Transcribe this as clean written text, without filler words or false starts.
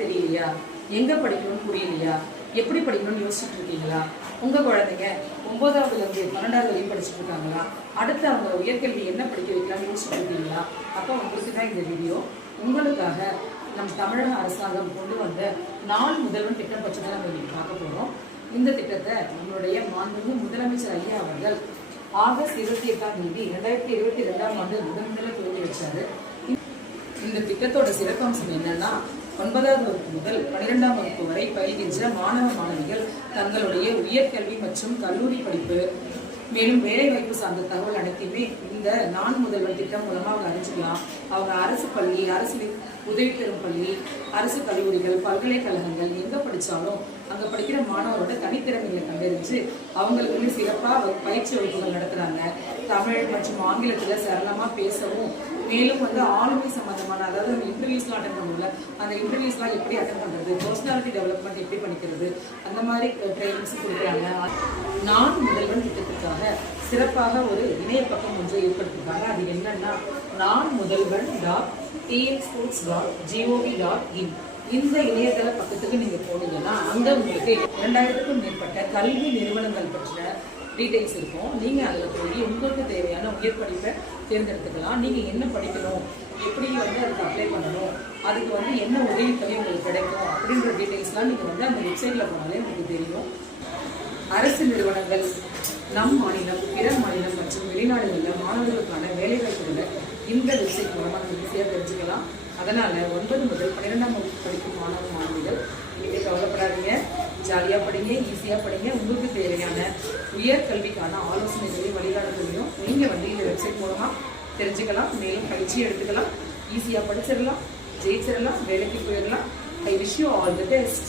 தெரியலையா? எங்க படிக்கணும்னு புரியலையா? எப்படி படிக்கணும்னு யோசிச்சுட்டு இருக்கீங்களா? உங்க குழந்தைங்க 9வது இருந்து 12வது வரையும் படிச்சுட்டு இருக்காங்களா? அடுத்து அவங்க உயர்கல்வி என்ன படிக்க வைக்கலாம்னு யோசிச்சுட்டு இருக்கீங்களா? அப்போ உங்களுக்கு தான் இந்த வீடியோ. உங்களுக்காக நம் தமிழக அரசாங்கம் கொண்டு வந்த 4 முதல்வன் திட்டம் பற்றி தான் நம்ம பார்க்க போறோம். இந்த திட்டத்தை நம்மளுடைய மாண்புமிகு முதலமைச்சர் ஐயா அவர்கள் ஆகஸ்ட் 28ஆம் தேதி 2022ஆம் ஆண்டு முதல்ல துவங்கி வச்சாரு. இந்த திட்டத்தோட சிறப்பம்சம் என்னன்னா, 9வது வகுப்பு முதல் 12ஆம் வகுப்பு வரை பயில்கின்ற மாணவ மாணவிகள் தங்களுடைய உயர்கல்வி மற்றும் கல்லூரி படிப்பு மேலும் வேலைவாய்ப்பு சார்ந்த தகவல் அனைத்தையுமே இந்த 4 முதல்வர் திட்டம் மூலமா அவங்க அறிஞ்சுக்கலாம். அவங்க அரசு பள்ளி, அரசு உதவி பெறும் பள்ளி, அரசு கல்லூரிகள், பல்கலைக்கழகங்கள் எங்க படிச்சாலும் அங்க படிக்கிற மாணவரோட தனித்திறமைகளை கண்டறிஞ்சு அவங்களுக்கு சிறப்பா பயிற்சி வகுப்புகள் நடத்துறாங்க. தமிழ் மற்றும் ஆங்கிலத்துல சரளமா பேசவும், மேலும் ஆளுமை சம்பந்தமான, அதாவது நம்ம இன்டர்வியூஸ்லாம் அட்டன் பண்ணுவோம்ல, அந்த இன்டர்வியூஸ்லாம் எப்படி அட்டன் பண்றது, பர்சனாலிட்டி டெவலப்மெண்ட் எப்படி பண்ணிக்கிறது, அந்த மாதிரி ட்ரைனிங்ஸ் கொடுக்குறாங்க. 4 முதல்வன் திட்டத்துக்காக சிறப்பாக ஒரு இணைய பக்கம் ஒன்று ஏற்படுத்திருக்காங்க. அது என்னன்னா, nanmudalvan.tnsports.gov.in. இந்த இணையதள பக்கத்துக்கு நீங்க போனீங்கன்னா அங்க உங்களுக்கு 2000க்கும் மேற்பட்ட கல்வி நிறுவனங்கள் பற்றின டீடைல்ஸ் இருக்கும். நீங்க அதில் போய் உங்களுக்கு தேவையான உயர் படிப்பை தேர்ந்தெடுத்துக்கலாம். நீங்க என்ன படிக்கணும், எப்படி அதுக்கு அப்ளை பண்ணணும், அதுக்கு என்ன உதவித்தொகை உங்களுக்கு கிடைக்கும் அப்படின்ற டீடைல்ஸ்லாம் நீங்க அந்த வெப்சைட்ல போனாலே உங்களுக்கு தெரியும். அரசு நிறுவனங்கள், நம் மாநிலம், பிற மாநிலம் மற்றும் வெளிநாடுகளில் மாணவர்களுக்கான வேலைவாய்ப்புகளை இந்த வெப்சைட் மூலமா நம்ம ஈஸியாக தெரிஞ்சுக்கலாம். அதனால 9 முதல் 12ஆம் வகுப்பு படிக்கும் மாணவ மாணவிகள் நீங்க கவலைப்படாதீங்க, ஜாலியா படிங்க, ஈஸியா படிங்க. உங்களுக்கு தேவையான உயர் கல்விக்கான ஆலோசனைகளையும் வழிகாட்டுதலையும் நீங்க இந்த வெப்சைட் மூலமா தெரிஞ்சுக்கலாம். மேலும் பயிற்சி எடுத்துக்கலாம், ஈஸியா படிச்சிடலாம், ஜெயிச்சிடலாம், வேலைக்கு போயிடலாம். I wish you all the best.